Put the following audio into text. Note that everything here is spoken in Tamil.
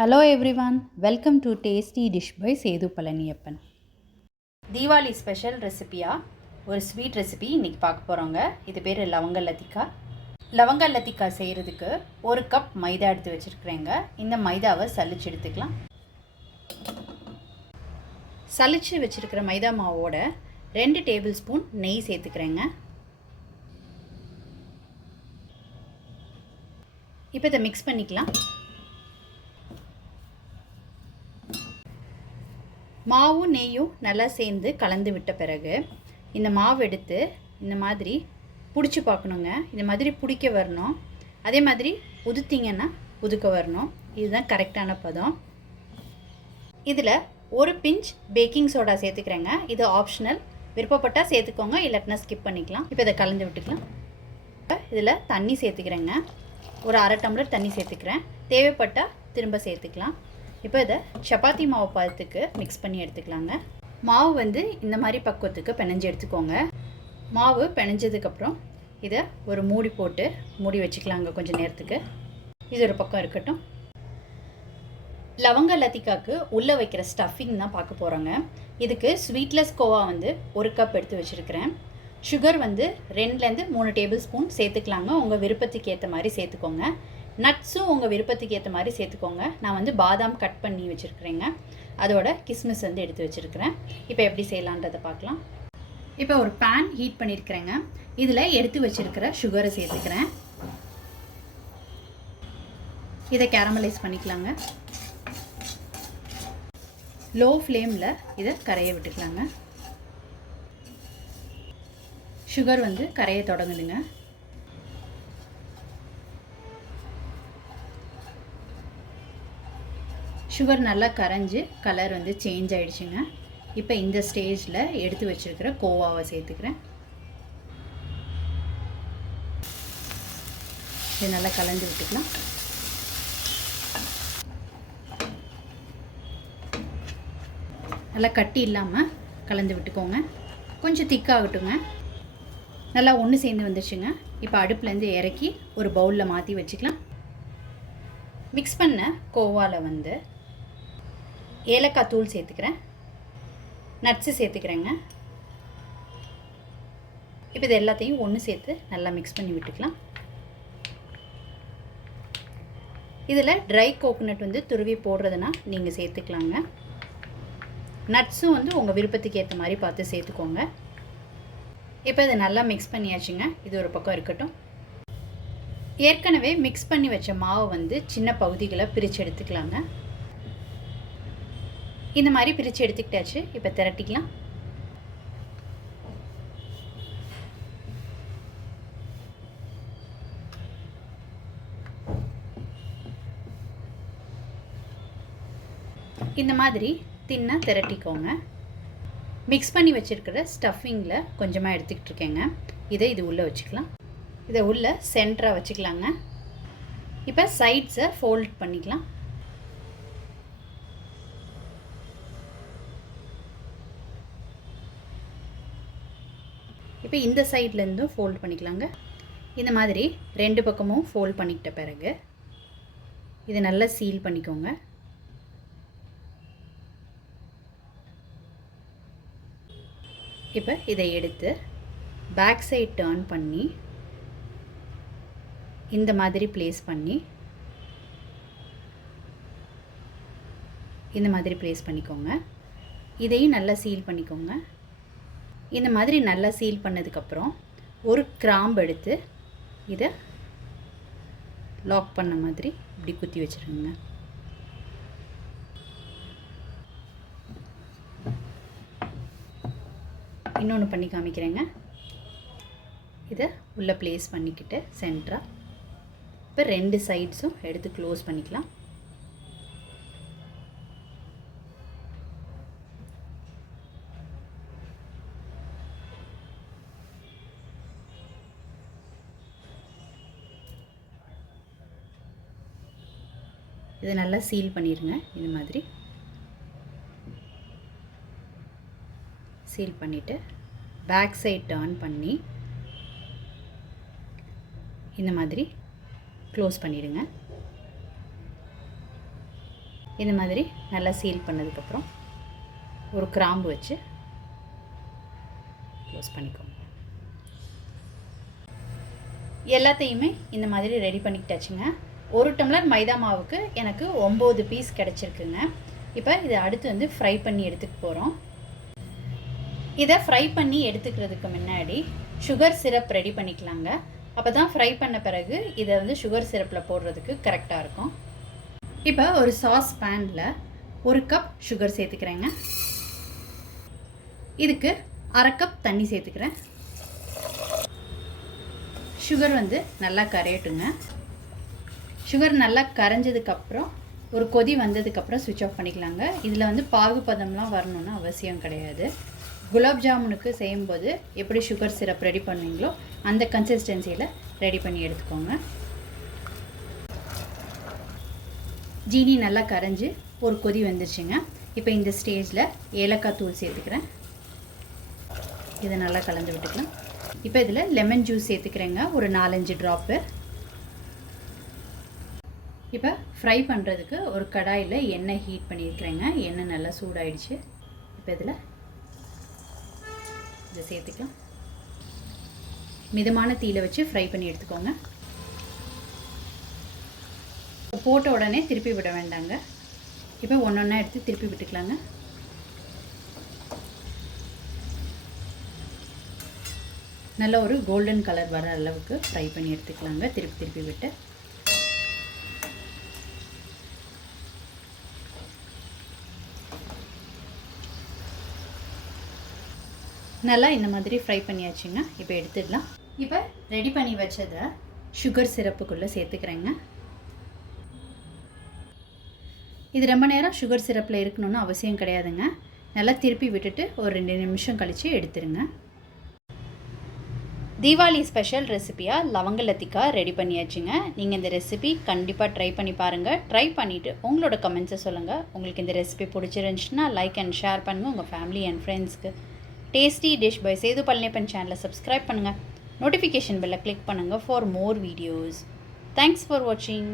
Hello everyone, welcome to Tasty Dish by Sethu Palaniyappan. Deepavali special ரெசிபியாக ஒரு ஸ்வீட் ரெசிபி இன்றைக்கி பார்க்க போகிறோங்க. இது பேர் லவங்க லத்திக்கா. லவங்க லத்திக்கா செய்கிறதுக்கு 1 கப் மைதா எடுத்து வச்சுருக்குறேங்க. இந்த மைதாவை சலிச்சு எடுத்துக்கலாம். சலிச்சு வச்சுருக்கிற மைதா மாவோட 2 டேபிள் ஸ்பூன் நெய் சேர்த்துக்கிறேங்க. இப்போ இதை மிக்ஸ் பண்ணிக்கலாம். மாவும் நெய்யும் நல்லா சேர்ந்து கலந்து விட்ட பிறகு இந்த மாவு எடுத்து இந்த மாதிரி பிடிச்சி பார்க்கணுங்க. இந்த மாதிரி பிடிக்க வரணும். அதே மாதிரி உதுத்திங்கன்னா உதுக்க வரணும். இதுதான் கரெக்டான பதம். இதில் 1 பிஞ்ச் பேக்கிங் சோடா சேர்த்துக்கிறேங்க. இது ஆப்ஷனல், விருப்பப்பட்டால் சேர்த்துக்கோங்க, இல்லாட்டினா ஸ்கிப் பண்ணிக்கலாம். இப்போ இதை கலந்து விட்டுக்கலாம். இதில் தண்ணி சேர்த்துக்கிறேங்க. ஒரு 1/2 டம்ளர் தண்ணி சேர்த்துக்கிறேன். தேவைப்பட்டால் திரும்ப சேர்த்துக்கலாம். இப்போ இதை சப்பாத்தி மாவு பதத்துக்கு மிக்ஸ் பண்ணி எடுத்துக்கலாங்க. மாவு இந்த மாதிரி பக்குவத்துக்கு பிணைஞ்சு எடுத்துக்கோங்க. மாவு பிணைஞ்சதுக்கப்புறம் இதை ஒரு மூடி போட்டு மூடி வச்சுக்கலாங்க கொஞ்சம் நேரத்துக்கு. இது ஒரு பக்கம் இருக்கட்டும். லவங்க லத்திக்காக்கு உள்ளே வைக்கிற ஸ்டஃபிங் தான் பார்க்க போகிறோங்க. இதுக்கு ஸ்வீட்லெஸ் கோவா 1 கப் எடுத்து வச்சுருக்கிறேன். சுகர் 2லேருந்து 3 டேபிள் ஸ்பூன் சேர்த்துக்கலாங்க. உங்கள் விருப்பத்துக்கு ஏற்ற மாதிரி சேர்த்துக்கோங்க. நட்ஸும் உங்கள் விருப்பத்துக்கு ஏற்ற மாதிரி சேர்த்துக்கோங்க. நான் பாதாம் கட் பண்ணி வச்சுருக்கிறேங்க. அதோட கிஸ்மிஸ் எடுத்து வச்சுருக்கிறேன். இப்போ எப்படி செய்யலான்றதை பார்க்கலாம். இப்போ ஒரு பேன் ஹீட் பண்ணியிருக்கிறேங்க. இதில் எடுத்து வச்சுருக்கிற சுகரை சேர்த்துக்கிறேன். இதை கேரமலைஸ் பண்ணிக்கலாங்க. லோ ஃப்ளேமில் இதை கரைய விட்டுக்கலாங்க. சுகர் கரைய தொடங்குதுங்க. சுகர் நல்லா கரைஞ்சி கலர் சேஞ்ச் ஆகிடுச்சுங்க. இப்போ இந்த ஸ்டேஜில் எடுத்து வச்சுருக்கிற கோவாவை சேர்த்துக்கிறேன். இது நல்லா கலந்து விட்டுக்கலாம். நல்லா கட்டி இல்லாமல் கலந்து விட்டுக்கோங்க. கொஞ்சம் திக்காகட்டுங்க. நல்லா ஒன்று சேர்ந்து வந்துடுச்சுங்க. இப்போ அடுப்புலேருந்து இறக்கி ஒரு பவுலில் மாற்றி வச்சுக்கலாம். மிக்ஸ் பண்ண கோவாவில் ஏலக்காய் தூள் சேர்த்துக்கிறேன். நட்ஸு சேர்த்துக்கிறேங்க. இப்போ இது எல்லாத்தையும் ஒன்று சேர்த்து நல்லா மிக்ஸ் பண்ணி விட்டுக்கலாம். இதில் ட்ரை கோகோனட் துருவி போடுறதுனா நீங்கள் சேர்த்துக்கலாங்க. நட்ஸும் உங்கள் விருப்பத்துக்கு ஏற்ற மாதிரி பார்த்து சேர்த்துக்கோங்க. இப்போ இதை நல்லா மிக்ஸ் பண்ணியாச்சுங்க. இது ஒரு பக்கம் இருக்கட்டும். ஏற்கனவே மிக்ஸ் பண்ணி வச்ச மாவை சின்ன பகுதிகளை பிரித்து எடுத்துக்கலாங்க. இந்த மாதிரி பிரித்து எடுத்துக்கிட்டாச்சு. இப்போ திரட்டிக்கலாம். இந்த மாதிரி தின்னா திரட்டிக்கோங்க. மிக்ஸ் பண்ணி வச்சுருக்கிற ஸ்டஃபிங்கில் கொஞ்சமாக எடுத்துக்கிட்டு இருக்கேங்க. இது உள்ளே வச்சுக்கலாம். இதை உள்ளே சென்டராக வச்சுக்கலாங்க. இப்போ சைட்ஸை ஃபோல்ட் பண்ணிக்கலாம். இப்போ இந்த சைட்லேருந்தும் ஃபோல்ட் பண்ணிக்கலாங்க. இந்த மாதிரி 2 பக்கமும் ஃபோல்ட் பண்ணிக்கிட்ட பிறகு இதை நல்லா சீல் பண்ணிக்கோங்க. இப்போ இதை எடுத்து பேக் சைட் டர்ன் பண்ணி இந்த மாதிரி ப்ளேஸ் பண்ணி இந்த மாதிரி ப்ளேஸ் பண்ணிக்கோங்க. இதையும் நல்லா சீல் பண்ணிக்கோங்க. இந்த மாதிரி நல்லா சீல் பண்ணதுக்கப்புறம் ஒரு கிராம்பு எடுத்து இதை லாக் பண்ண மாதிரி இப்படி குத்தி வச்சுருங்க. இன்னொன்று பண்ணி காமிக்கிறேங்க. இதை உள்ளே ப்ளேஸ் பண்ணிக்கிட்டு சென்டராக இப்போ 2 சைட்ஸும் எடுத்து க்ளோஸ் பண்ணிக்கலாம். இதை நல்லா சீல் பண்ணிடுங்க. இது மாதிரி சீல் பண்ணிவிட்டு பேக் சைட் டர்ன் பண்ணி இந்த மாதிரி க்ளோஸ் பண்ணிடுங்க. இந்த மாதிரி நல்லா சீல் பண்ணதுக்கப்புறம் ஒரு கிராம்பு வச்சு க்ளோஸ் பண்ணிக்கோங்க. எல்லாத்தையுமே இந்த மாதிரி ரெடி பண்ணிக்கிட்டாச்சுங்க. 1 டம்ளர் மைதா மாவுக்கு எனக்கு 9 பீஸ் கிடச்சிருக்குங்க. இப்போ இதை அடுத்து ஃப்ரை பண்ணி எடுத்துக்க போகிறோம். இதை ஃப்ரை பண்ணி எடுத்துக்கிறதுக்கு முன்னாடி சுகர் சிரப் ரெடி பண்ணிக்கலாங்க. அப்போ தான் ஃப்ரை பண்ண பிறகு இதை சுகர் சிரப்பில் போடுறதுக்கு கரெக்டாக இருக்கும். இப்போ ஒரு சாஸ் பேனில் 1 கப் சுகர் சேர்த்துக்கிறேங்க. இதுக்கு 1/2 கப் தண்ணி சேர்த்துக்கிறேன். சுகர் நல்லா கரையட்டுங்க. சுகர் நல்லா கரைஞ்சதுக்கப்புறம் ஒரு கொதி வந்ததுக்கப்புறம் ஸ்விட்ச் ஆஃப் பண்ணிக்கலாங்க. இதில் பாகுபதம்லாம் வரணும்னு அவசியம் கிடையாது. குலாப் ஜாமுனுக்கு செய்யும்போது எப்படி சுகர் சிரப் ரெடி பண்ணுவீங்களோ அந்த கன்சிஸ்டன்சியில் ரெடி பண்ணி எடுத்துக்கோங்க. ஜீனி நல்லா கரைஞ்சி ஒரு கொதி வந்துருச்சுங்க. இப்போ இந்த ஸ்டேஜில் ஏலக்காய் தூள் சேர்த்துக்கிறேன். இதை நல்லா கலந்து விட்டுக்கலாம். இப்போ இதில் லெமன் ஜூஸ் சேர்த்துக்கிறேங்க, ஒரு 4-5 ட்ராப்பு. இப்போ ஃப்ரை பண்ணுறதுக்கு ஒரு கடாயில் எண்ணெய் ஹீட் பண்ணியிருக்கிறேங்க. எண்ணெய் நல்லா சூடாயிடுச்சு. இப்போ இதில் இதை சேர்த்துக்கலாம். மிதமான தீயில வச்சு ஃப்ரை பண்ணி எடுத்துக்கோங்க. போட்ட உடனே திருப்பி விட வேண்டாங்க. இப்போ ஒன்றொன்னா எடுத்து திருப்பி விட்டுக்கலாங்க. நல்ல ஒரு கோல்டன் கலர் வர அளவுக்கு ஃப்ரை பண்ணி எடுத்துக்கலாங்க, திருப்பி விட்டு. நல்லா இந்த மாதிரி ஃப்ரை பண்ணியாச்சுங்க. இப்போ எடுத்துடலாம். இப்போ ரெடி பண்ணி வச்சதை சுகர் சிரப்புக்குள்ளே சேர்த்துக்கிறேங்க. இது ரொம்ப நேரம் சுகர் சிரப்பில் இருக்கணும்னு அவசியம் கிடையாதுங்க. நல்லா திருப்பி விட்டுட்டு ஒரு 2 நிமிஷம் கழித்து எடுத்துருங்க. தீபாவளி ஸ்பெஷல் ரெசிபியாக லவங்க லத்திக்கா ரெடி பண்ணியாச்சுங்க. நீங்கள் இந்த ரெசிபி கண்டிப்பாக ட்ரை பண்ணி பாருங்கள். ட்ரை பண்ணிவிட்டு உங்களோட கமெண்ட்ஸை சொல்லுங்கள். உங்களுக்கு இந்த ரெசிபி பிடிச்சிருந்துச்சுன்னா லைக் அண்ட் ஷேர் பண்ணுங்கள் உங்கள் ஃபேமிலி அண்ட் ஃப்ரெண்ட்ஸ்க்கு. Tasty dish by Sethu Palaniappan சேனலை சப்ஸ்கிரைப் பண்ணுங்கள். நோட்டிஃபிகேஷன் பெல்லை கிளிக் பண்ணுங்கள் for more videos. Thanks for வாட்சிங்.